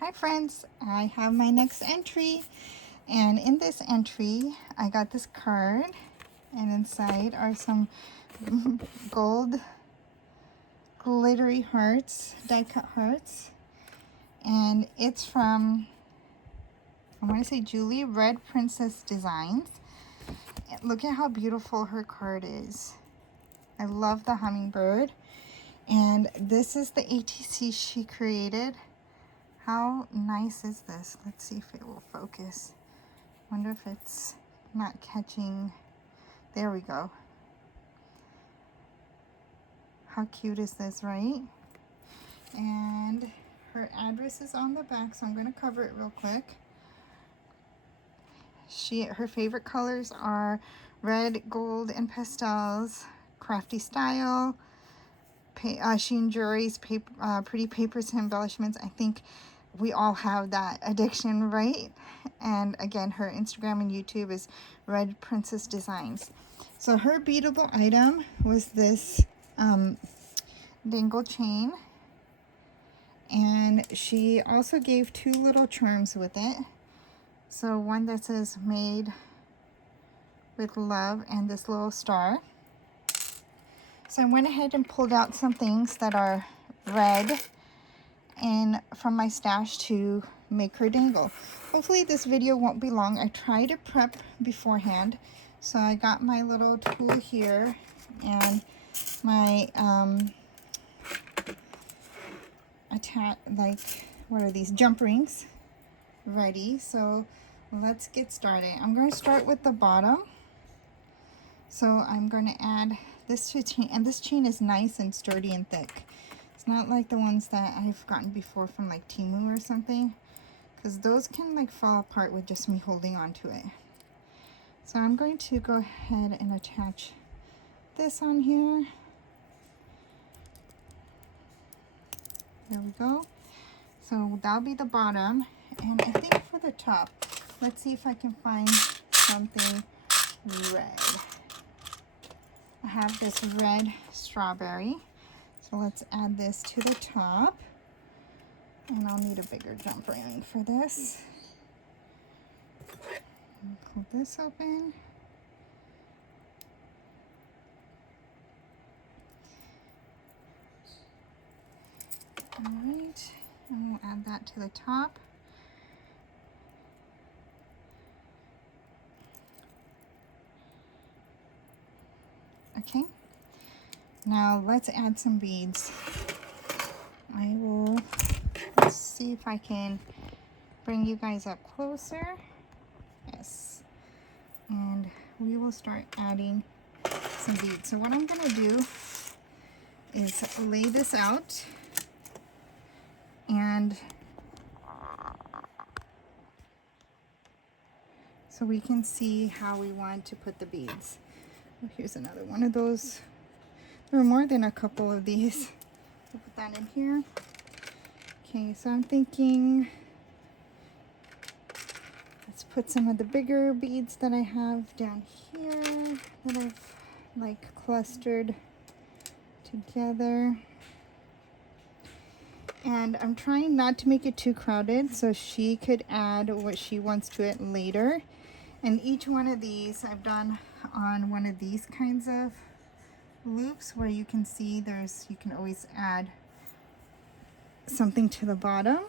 Hi friends, I have my next entry, and in this entry I got this card, and inside are some gold glittery hearts, die cut hearts, and it's from, I want to say Julie, Red Princess Designs. Look at how beautiful her card is. I love the hummingbird, and this is the ATC she created. How nice is this? Let's see if it will focus. Wonder if it's not catching. There we go. How cute is this, right? And her address is on the back, so I'm going to cover it real quick. Her favorite colors are red, gold, and pastels, crafty style, she enjoys pretty papers and embellishments. I think we all have that addiction, right? And again, her Instagram and YouTube is Red Princess Designs. So her beatable item was this dangle chain, and she also gave two little charms with it. So one that says made with love and this little star. So I went ahead and pulled out some things that are red and from my stash to make her dangle. Hopefully this video won't be long. I try to prep beforehand. So I got my little tool here and my what are these, jump rings ready. So let's get started. I'm going to start with the bottom. So I'm going to add this to chain, and this chain is nice and sturdy and thick. It's not like the ones that I've gotten before from like Temu or something, because those can like fall apart with just me holding on to it. So I'm going to go ahead and attach this on here. There we go. So that'll be the bottom, and I think for the top, let's see if I can find something red. I have this red strawberry, so let's add this to the top, and I'll need a bigger jump ring for this. Pull this open. All right, and we'll add that to the top. Okay, now let's add some beads. Let's see if I can bring you guys up closer. Yes, and we will start adding some beads. So what I'm going to do is lay this out, and so we can see how we want to put the beads. Oh, here's another one of those. There are more than a couple of these. I'll put that in here. Okay, so I'm thinking let's put some of the bigger beads that I have down here that I've like clustered together. And I'm trying not to make it too crowded so she could add what she wants to it later. And each one of these I've done on one of these kinds of loops where you can see you can always add something to the bottom.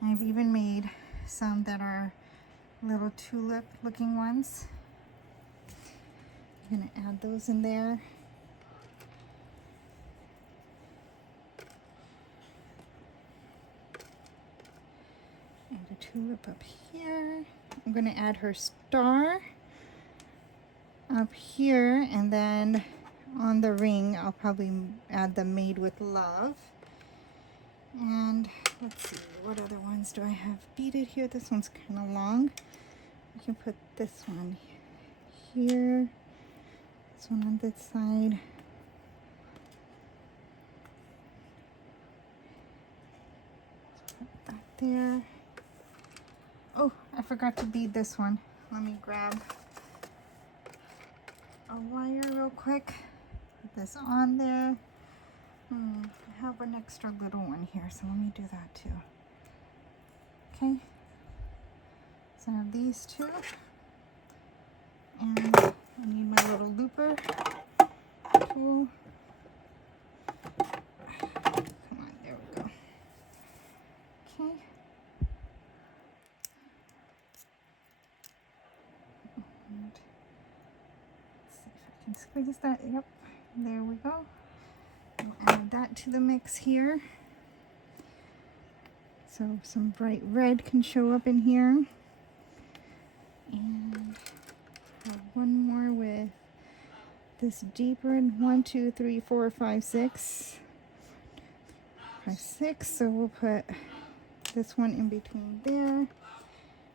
I've even made some that are little tulip looking ones. I'm going to add those in there. And a tulip up here. I'm going to add her star up here, and then on the ring I'll probably add the made with love. And let's see, what other ones do I have beaded here? This one's kind of long. I can put this one here, this one on this side. Put that there. Oh, I forgot to bead this one. Let me grab a wire real quick. Put this on there. I have an extra little one here, so let me do that too. Okay, so I have these two, and I need my little looper tool. Come on, there we go. Okay. And let's see if I can squeeze that. Yep, there we go. I'll add that to the mix here. So some bright red can show up in here. And have one more with this deeper 1, 2, 3, 4, 5, 6. 5, 6. So we'll put this one in between there.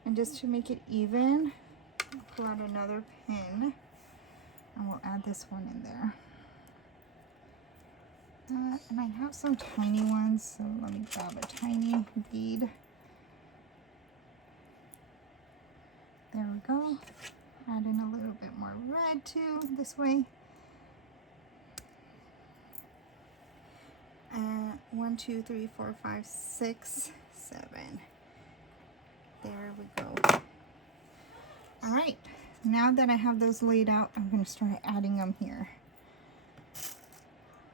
And just to make it even, I'll pull out another pin and we'll add this one in there. And I have some tiny ones, so let me grab a tiny bead. There we go. Add in a little bit more red too, this way. 1, 2, 3, 4, 5, 6, 7. There we go. All right, now that I have those laid out, I'm going to start adding them here.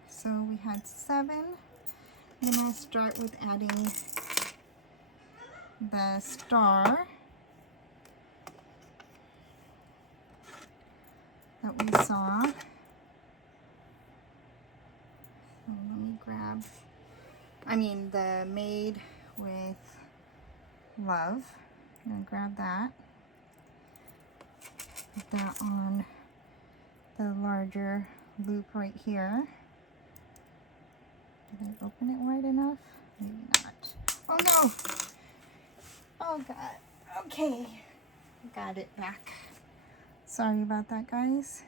So we had 7. I'm going to start with adding the star that we saw. So let me grab, the Made with Love. I'm going to grab that. Put that on the larger loop right here. Did I open it wide enough? Maybe not. Oh no! Oh god. Okay. Got it back. Sorry about that, guys.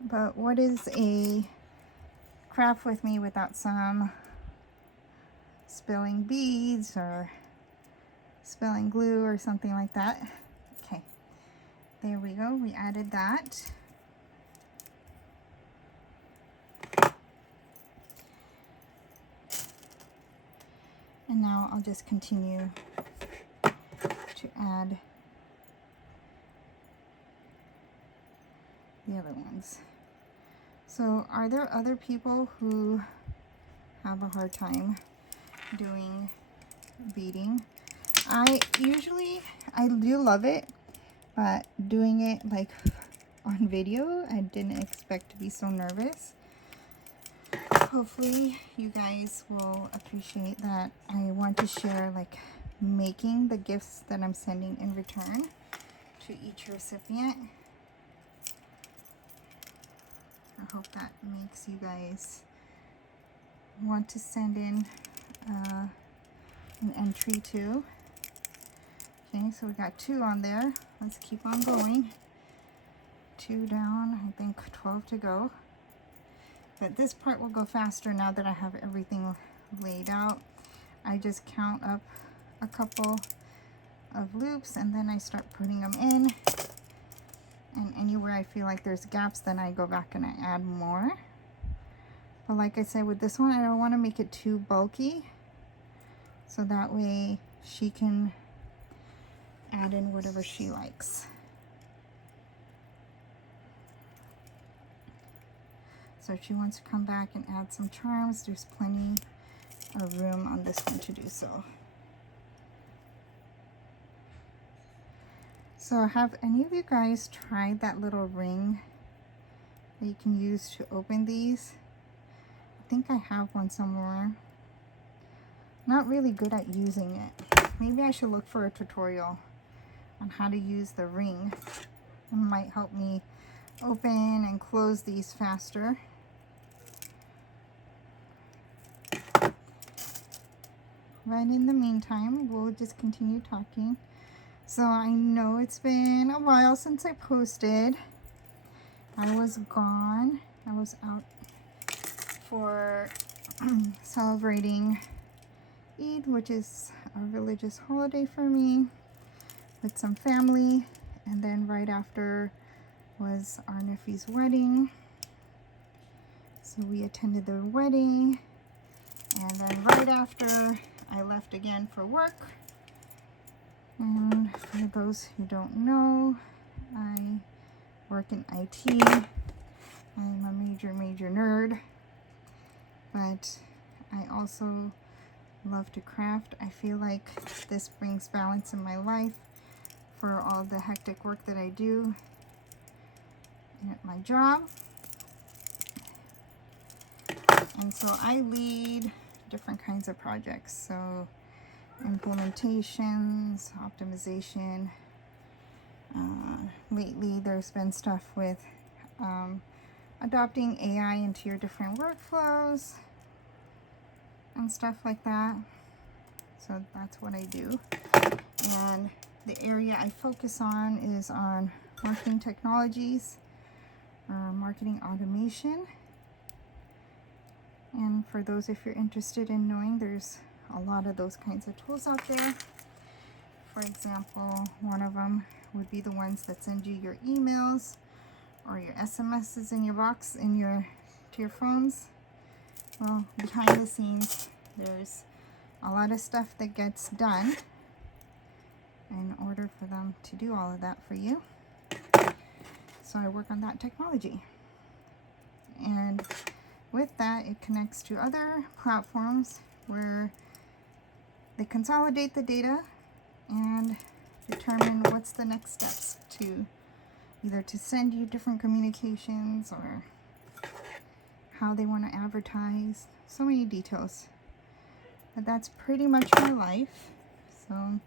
But what is a craft with me without some spilling beads or spilling glue or something like that? Okay. There we go. We added that. And now I'll just continue to add the other ones. So are there other people who have a hard time doing beading? I do love it, but doing it like on video, I didn't expect to be so nervous. Hopefully you guys will appreciate that I want to share like making the gifts that I'm sending in return to each recipient. I hope that makes you guys want to send in an entry too. Okay, so we got 2 on there. Let's keep on going. 2 down, I think 12 to go. But this part will go faster now that I have everything laid out. I just count up a couple of loops and then I start putting them in. And anywhere I feel like there's gaps, then I go back and I add more. But like I said, with this one, I don't want to make it too bulky. So that way she can add in whatever she likes. So if she wants to come back and add some charms, there's plenty of room on this one to do so. So have any of you guys tried that little ring that you can use to open these? I think I have one somewhere. Not really good at using it. Maybe I should look for a tutorial on how to use the ring. It might help me open and close these faster. But in the meantime, we'll just continue talking. So I know it's been a while since I posted. I was gone. I was out for celebrating Eid, which is a religious holiday for me, with some family. And then right after was our nephew's wedding. So we attended the wedding, and then right after I left again for work. And for those who don't know, I work in IT. I'm a major nerd, but I also love to craft. I feel like this brings balance in my life for all the hectic work that I do at my job. And so I lead different kinds of projects. So implementations, optimization. Lately there's been stuff with adopting AI into your different workflows and stuff like that. So that's what I do. And the area I focus on is on marketing technologies or marketing automation. And for those, if you're interested in knowing, there's a lot of those kinds of tools out there. For example, one of them would be the ones that send you your emails or your SMSs in your box to your phones. Well, behind the scenes, there's a lot of stuff that gets done in order for them to do all of that for you. So I work on that technology. And with that, it connects to other platforms where they consolidate the data and determine what's the next steps to either to send you different communications or how they want to advertise. So many details. But that's pretty much my life. So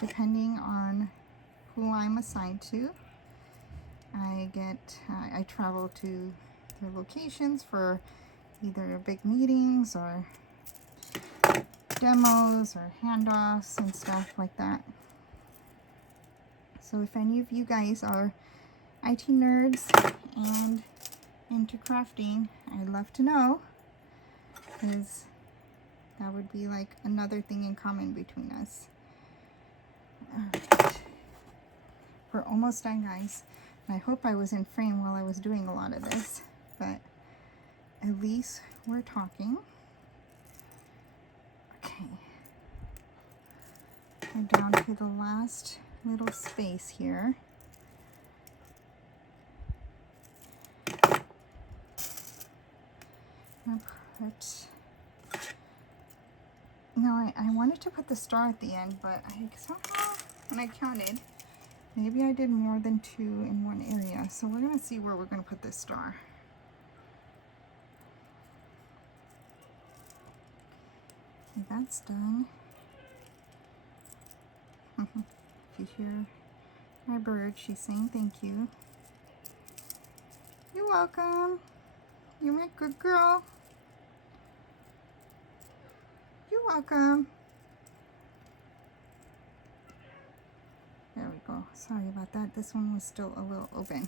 depending on who I'm assigned to, I travel to their locations for either big meetings or demos or handoffs and stuff like that. So if any of you guys are IT nerds and into crafting, I'd love to know, because that would be like another thing in common between us. Alright. We're almost done, guys. I hope I was in frame while I was doing a lot of this, but at least we're talking. Okay. We're down to the last little space here. I wanted to put the star at the end, but I somehow, when I counted, maybe I did more than 2 in one area. So we're going to see where we're going to put this star. Okay, that's done. If you hear my bird, she's saying thank you. You're welcome. You're a good girl. You're welcome. There we go. Sorry about that. This one was still a little open.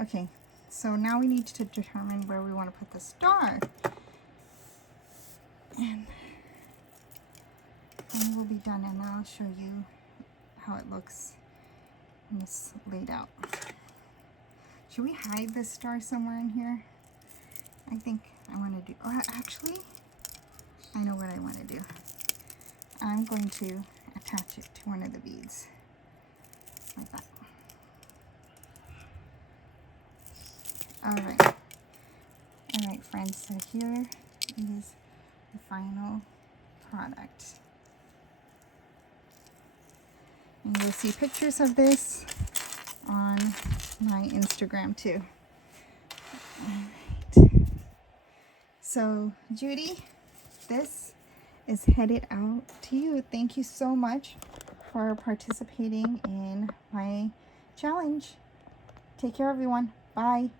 Okay, so now we need to determine where we want to put the star. And we'll be done, and I'll show you how it looks when it's laid out. Should we hide this star somewhere in here? I think I want to do, actually, I know what I want to do. I'm going to attach it to one of the beads, like that. All right, friends, so here is the final product. And you'll see pictures of this on my Instagram too. All right. So, Judy, this is headed out to you. Thank you so much for participating in my challenge. Take care, everyone. Bye.